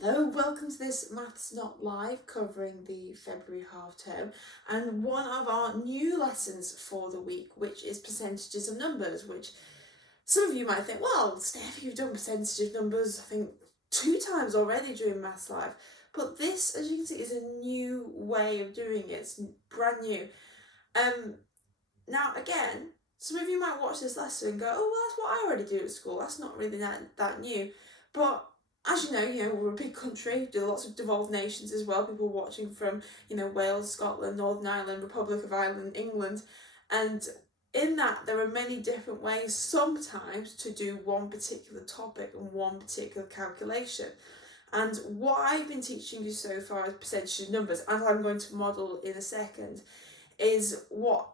Hello, welcome to this Maths Not Live covering the February half term and one of our new lessons for the week, which is percentages of numbers, which some of you might think, well, Steph, you've done percentage of numbers, I think 2 times already during Maths Live. But this, as you can see, is a new way of doing it. It's brand new. Now, again, some of you might watch this lesson and go, oh, well, that's what I already do at school. That's not really that new. But as you know, we're a big country, do lots of devolved nations as well, people watching from, Wales, Scotland, Northern Ireland, Republic of Ireland, England, and in that there are many different ways sometimes to do one particular topic and one particular calculation. And what I've been teaching you so far is percentage of numbers, and I'm going to model in a second, is what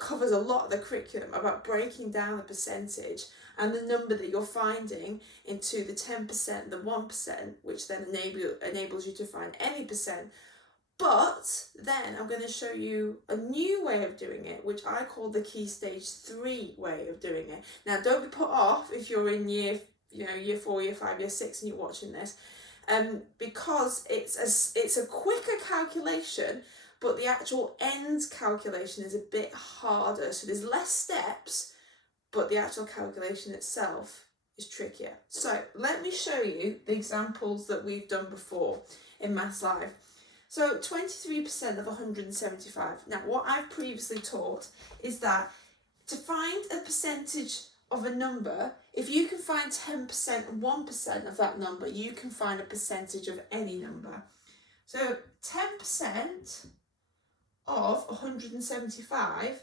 covers a lot of the curriculum about breaking down the percentage and the number that you're finding into the 10%, the 1%, which then enables you to find any percent. But then I'm going to show you a new way of doing it, which I call the Key Stage 3 way of doing it. Now, don't be put off if you're in year 4, year 5, year 6 and you're watching this, because it's a quicker calculation, but the actual end calculation is a bit harder. So there's less steps, but the actual calculation itself is trickier. So let me show you the examples that we've done before in Maths Live. So 23% of 175. Now, what I've previously taught is that to find a percentage of a number, if you can find 10% and 1% of that number, you can find a percentage of any number. So 10% of 175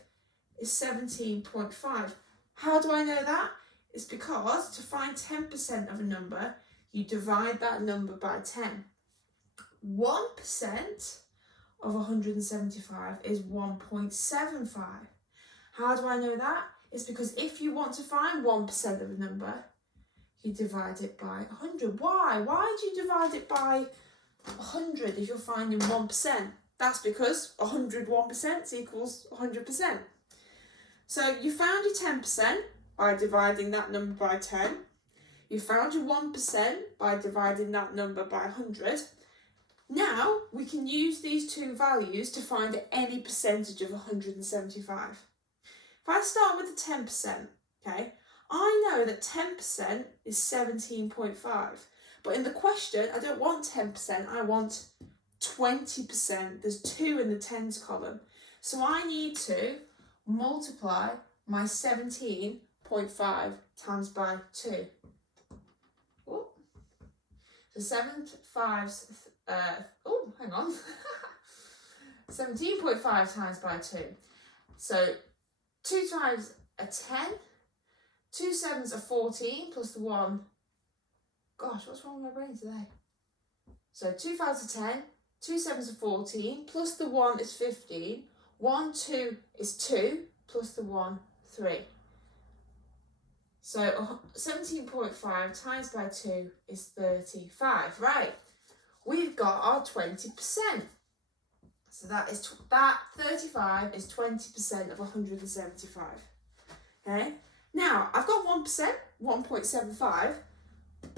is 17.5. How do I know that? It's because to find 10% of a number, you divide that number by 10. 1% of 175 is 1.75. How do I know that? It's because if you want to find 1% of a number, you divide it by 100. Why? Why do you divide it by 100 if you're finding 1%? That's because 101% equals 100%. So you found your 10% by dividing that number by 10. You found your 1% by dividing that number by 100. Now we can use these two values to find any percentage of 175. If I start with the 10%, okay, I know that 10% is 17.5. But in the question, I don't want 10%, I want 20%. There's 2 in the tens column. So I need to multiply my 17.5 times by 2. Ooh. So 17.5 times by 2. So 2 times a 10, 2 7s are 14 plus the 1. Gosh, what's wrong with my brain today? So 2 5s are 10, 2 7s are 14, plus the 1 is 15, 1, 2 is 2, plus the 1, 3. So 17.5 times by 2 is 35. Right, we've got our 20%. So that 35 is 20% of 175. Okay, now I've got 1%, 1.75,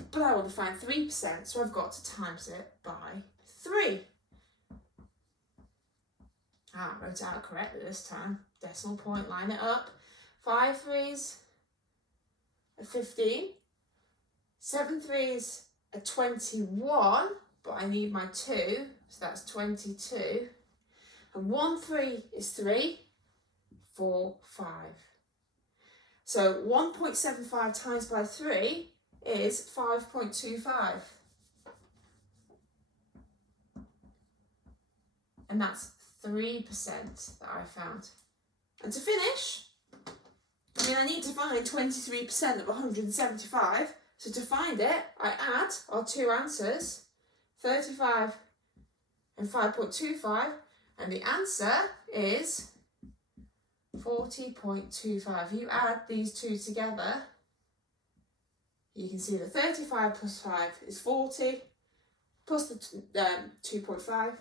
but I want to find 3%, so I've got to times it by 3. Wrote it out correctly this time. Decimal point, line it up. 5 3s are 15. 7 3s are 21, but I need my 2, so that's 22. And 1 3 is 3, 4, 5. So 1.75 times by 3 is 5.25. And that's 3% that I found. And to finish, I need to find 23% of 175. So to find it, I add our two answers, 35 and 5.25, and the answer is 40.25. If you add these two together, you can see that 35 plus 5 is 40, plus the 2.5,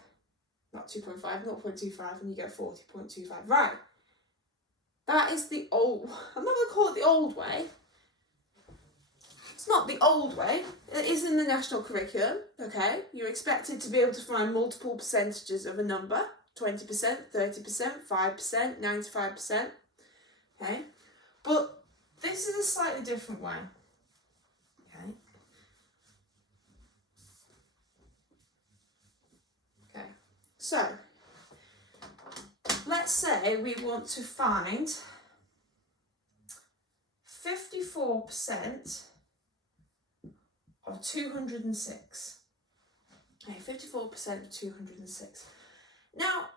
not 2.5, 0.25, and you get 40.25. Right, that is the old, I'm not going to call it the old way, It's not the old way. It is in the national curriculum, okay? You're expected to be able to find multiple percentages of a number, 20%, 30%, 5%, 95%, okay? But this is a slightly different way, okay? Okay, so let's say we want to find 54% of 206. Okay, 54% of 206. Now,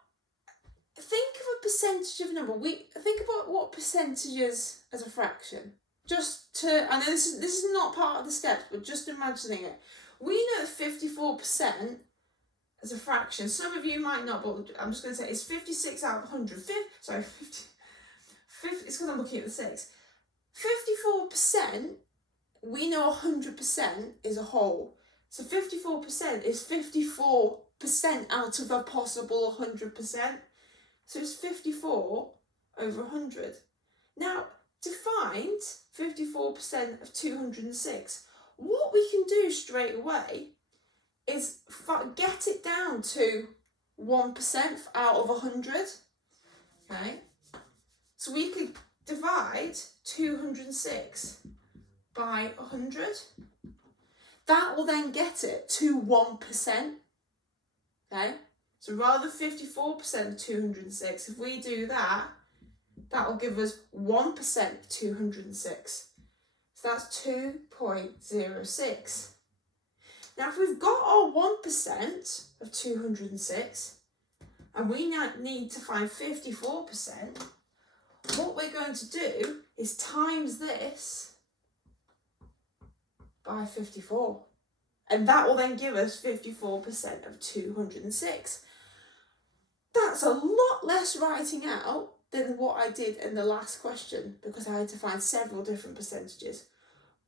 think of a percentage of a number. Think about what percentages as a fraction. Just to, I know this is not part of the steps, but just imagining it. We know 54% as a fraction. Some of you might not, but I'm just going to say it's 56 out of 100. It's because I'm looking at the 6. 54%, we know 100% is a whole. So 54% is 54% out of a possible 100%. So it's 54 over 100. Now, to find 54% of 206, what we can do straight away is get it down to 1% out of 100. Okay? So we could divide 206 by 100. That will then get it to 1%. Okay? So rather 54% of 206, if we do that, that will give us 1% of 206. So that's 2.06. Now if we've got our 1% of 206, and we now need to find 54%, what we're going to do is times this by 54. And that will then give us 54% of 206. That's a lot less writing out than what I did in the last question, because I had to find several different percentages.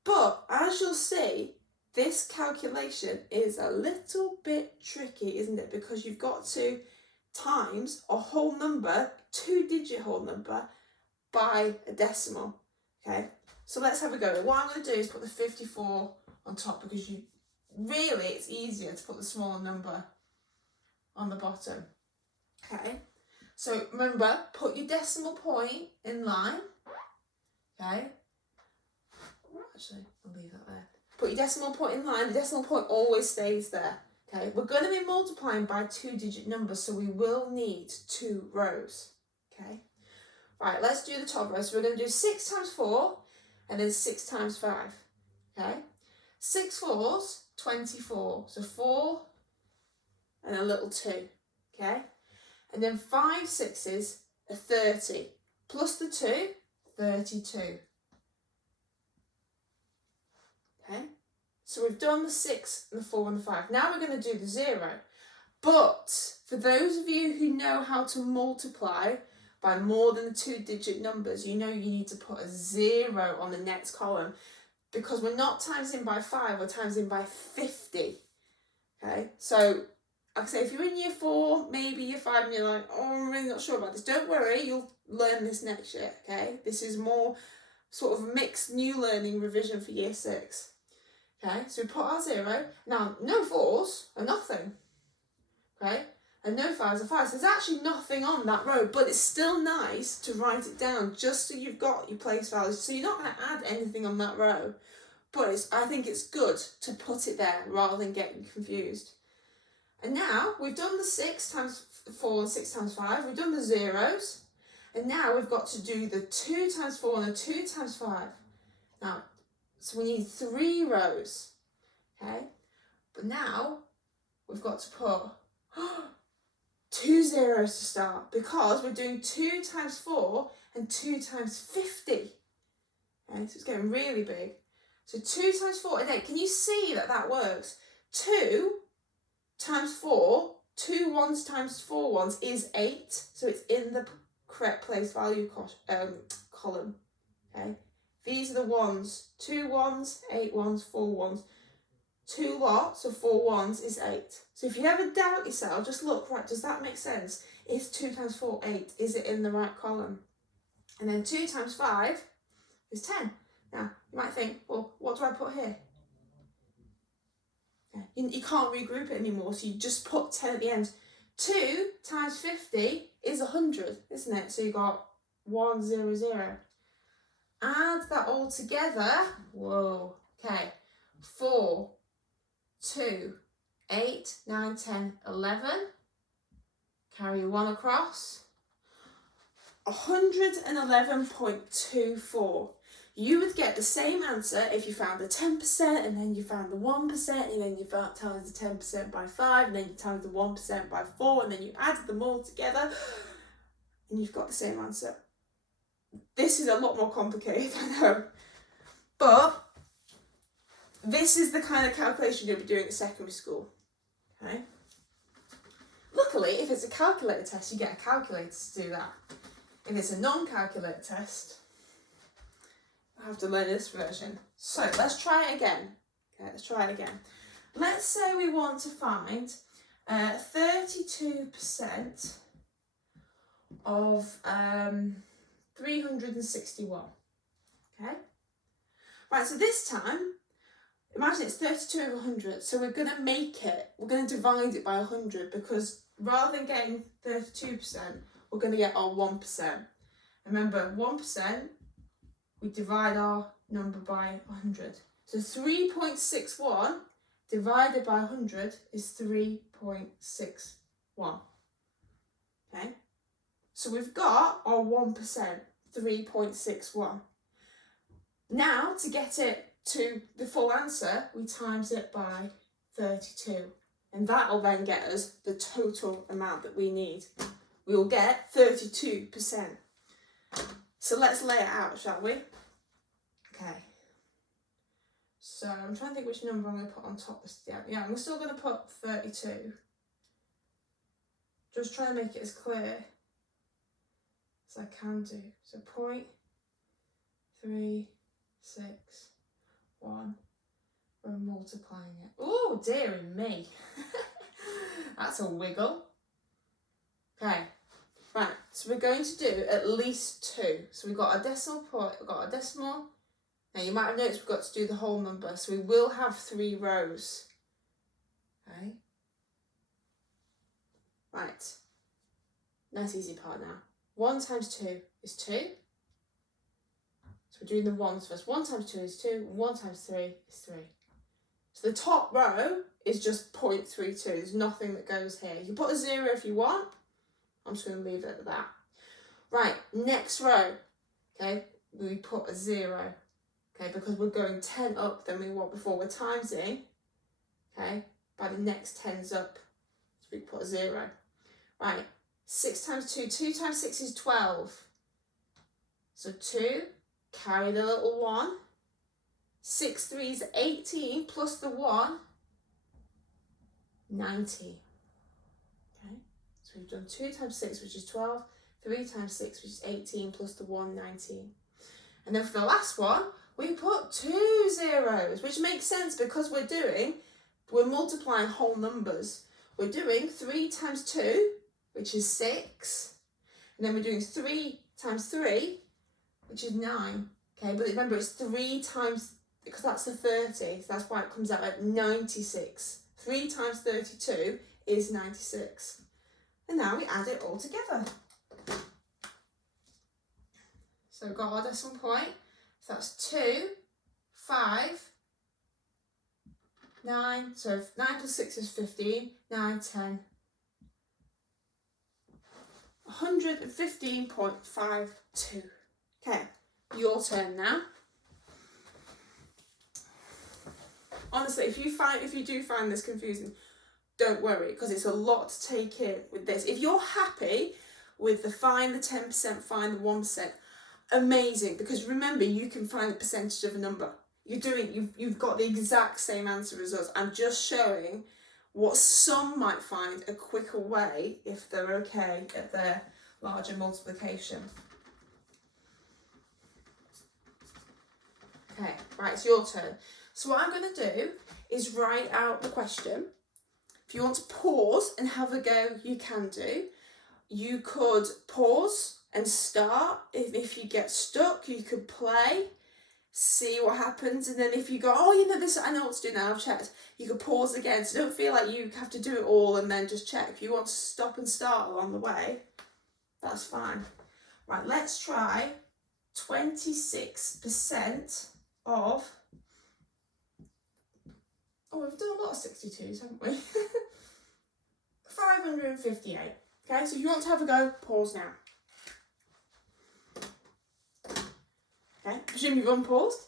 But as you'll see, this calculation is a little bit tricky, isn't it? Because you've got to times a whole number, 2-digit whole number, by a decimal. Okay, so let's have a go. What I'm going to do is put the 54 on top, because it's easier to put the smaller number on the bottom. Okay, so remember, put your decimal point in line. Okay, actually, I'll leave that there. Put your decimal point in line. The decimal point always stays there. Okay, we're going to be multiplying by 2-digit numbers, so we will need 2 rows. Okay, right, let's do the top row. So we're going to do 6 times 4 and then 6 times 5. Okay, 6 4s, 24. So 4 and a little 2. Okay, and then 5 6s are 30. Plus the 2, 32. Okay, so we've done the 6 and the 4 and the 5. Now we're going to do the 0. But for those of you who know how to multiply by more than the 2-digit numbers, you know you need to put a 0 on the next column, because we're not timesing by 5, we're timesing by 50. Okay, so like I say, if you're in year 4, maybe year 5, and you're like, oh, I'm really not sure about this, don't worry, you'll learn this next year. Okay, this is more sort of mixed new learning revision for year 6. Okay, so we put our 0. Now, no 4s are nothing. Okay, and no 5s are 5s. So there's actually nothing on that row, but it's still nice to write it down just so you've got your place values. So you're not going to add anything on that row, but I think it's good to put it there rather than getting confused. And now we've done the 6 times 4 and 6 times 5. We've done the zeros. And now we've got to do the 2 times 4 and the 2 times 5. Now, so we need 3 rows. Okay, but now we've got to put 2 zeros to start, because we're doing 2 times 4 and 2 times 50. Okay, so it's getting really big. So 2 times 4, and then can you see that works? 2 times 4, 2 1s times 4 1s is 8. So it's in the correct place value column. Okay, these are the ones. 2 1s, 8 1s, 4 1s. 2 lots of 4 1s is 8. So if you ever doubt yourself, just look, right, does that make sense? Is 2 times 4 8? Is it in the right column? And then 2 times 5 is 10. Now, you might think, well, what do I put here? Yeah, you can't regroup it anymore, so you just put 10 at the end. 2 times 50 is 100, isn't it? So you got 100. Add that all together. Whoa. Okay. 4, 2, 8, 9, 10, 11. Carry 1 across. 111.24. You would get the same answer if you found the 10% and then you found the 1% and then you times the 10% by 5 and then you times the 1% by 4 and then you added them all together and you've got the same answer. This is a lot more complicated, I know. But this is the kind of calculation you'll be doing at secondary school. Okay? Luckily, if it's a calculator test, you get a calculator to do that. If it's a non-calculator test, I have to learn this version. So let's try it again. Okay, let's try it again. Let's say we want to find 32% of 361. Okay? Right, so this time, imagine it's 32 over 100. So we're going to divide it by 100 because rather than getting 32%, we're going to get our 1%. Remember, 1%, we divide our number by 100. So 3.61 divided by 100 is 3.61. Okay? So we've got our 1%, 3.61. Now, to get it to the full answer, we times it by 32. And that'll then get us the total amount that we need. We will get 32%. So let's lay it out, shall we? Okay. So I'm trying to think which number I'm going to put on top of this. Yeah, I'm still going to put 32. Just trying to make it as clear as I can do. So 0.361. We're multiplying it. Oh, dearie me. That's a wiggle. Okay. Right, so we're going to do at least 2. So we've got our decimal point, we've got our decimal. Now you might have noticed we've got to do the whole number, so we will have 3 rows. Okay. Right. Nice easy part now. 1 times 2 is 2. So we're doing the ones first. 1 times 2 is 2, and 1 times 3 is 3. So the top row is just 0.32. There's nothing that goes here. You can put a 0 if you want. I'm just going to leave it at that. Right, next row, okay, we put a 0, okay, because we're going 10 up than we were before. We're timesing, okay, by the next 10s up, so we put a 0. Right, 6 times 2, 2 times 6 is 12. So 2, carry the little 1. 6 3 is 18 plus the 1, 90. So we've done 2 times 6, which is 12, 3 times 6, which is 18, plus the 1, 19. And then for the last one, we put 2 zeros, which makes sense because we're multiplying whole numbers. We're doing 3 times 2, which is 6. And then we're doing 3 times 3, which is 9. Okay, but remember it's 3 times, because that's the 30, so that's why it comes out at 96. 3 times 32 is 96. And now we add it all together. So we've got our decimal point. So that's 2, 5, 9. So 9 plus 6 is 15. 9, 10. 115.52. Okay, your turn now. Honestly, if you do find this confusing, don't worry, because it's a lot to take in with this. If you're happy with the find the 10%, find the 1%, amazing, because remember, you can find the percentage of a number. You've got the exact same answer as us. I'm just showing what some might find a quicker way if they're okay at their larger multiplication. Okay, right, it's your turn. So what I'm going to do is write out the question. If you want to pause and have a go, you can do. You could pause and start. If you get stuck, you could play. see what happens, and then if you go, oh, you know this, I know what to do now, I've checked, you can pause again, so don't feel like you have to do it all and then just check. If you want to stop and start along the way, that's fine. Right, let's try 26% of, oh, we've done a lot of 62s, haven't we? 558. Okay, so if you want to have a go, pause now. Okay, presume you've unpaused.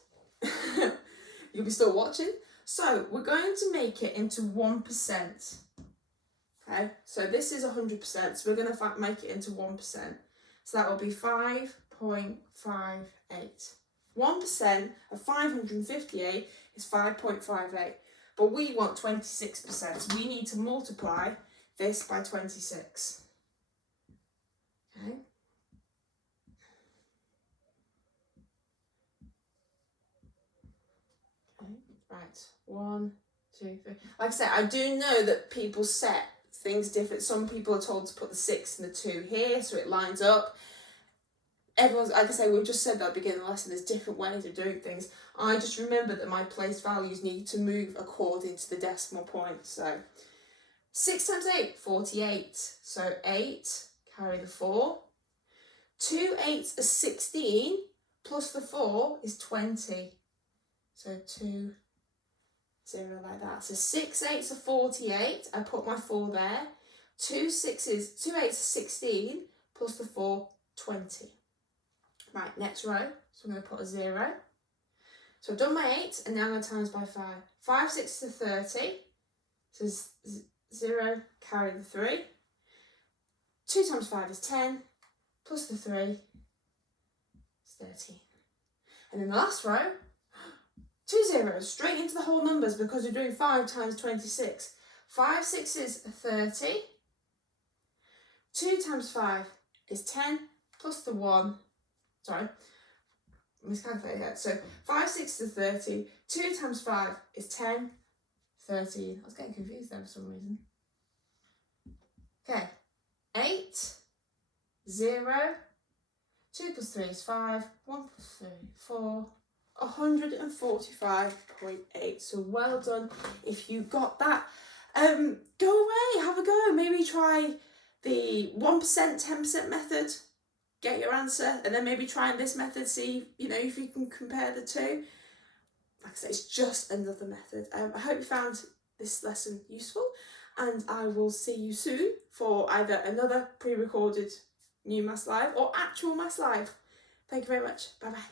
You'll be still watching. So we're going to make it into 1%. Okay, so this is 100%, so we're going to make it into 1%. So that will be 5.58. 1% of 558 is 5.58. But we want 26%, so we need to multiply this by 26. Okay. Right, 1, 2, 3. Like I said, I do know that people set things different. Some people are told to put the 6 and the 2 here so it lines up. Everyone's, like I say, we've just said that at the beginning of the lesson, there's different ways of doing things. I just remember that my place values need to move according to the decimal point. So 6 times 8, 48. So 8, carry the 4. 2 8s are 16, plus the 4 is 20. So 2, 0 like that. So 6 8s are 48. I put my 4 there. 2 8s are 16, plus the 4, 20. Right, next row. So I'm going to put a 0. So I've done my 8, and now I'm going to times by 5. 5 6s are 30. So 0, carry the 3. 2 times 5 is 10, plus the 3 is 13. And then the last row, 2 zeros straight into the whole numbers because we're doing 5 times 26. 5 6s are 30. 2 times 5 is 10, plus the 1. Sorry, miscalculated here. So 5 6s are 30. 2 times 5 is 10, 13. I was getting confused there for some reason. Okay, 8, 0. 2 plus 3 is 5. 1 plus 3, 4. 145.8. So well done if you got that. Go away, have a go. Maybe try the 1%, 10% method. Get your answer, and then maybe try this method. See, if you can compare the two. Like I say, it's just another method. I hope you found this lesson useful, and I will see you soon for either another pre-recorded new Maths Live or actual Maths Live. Thank you very much. Bye bye.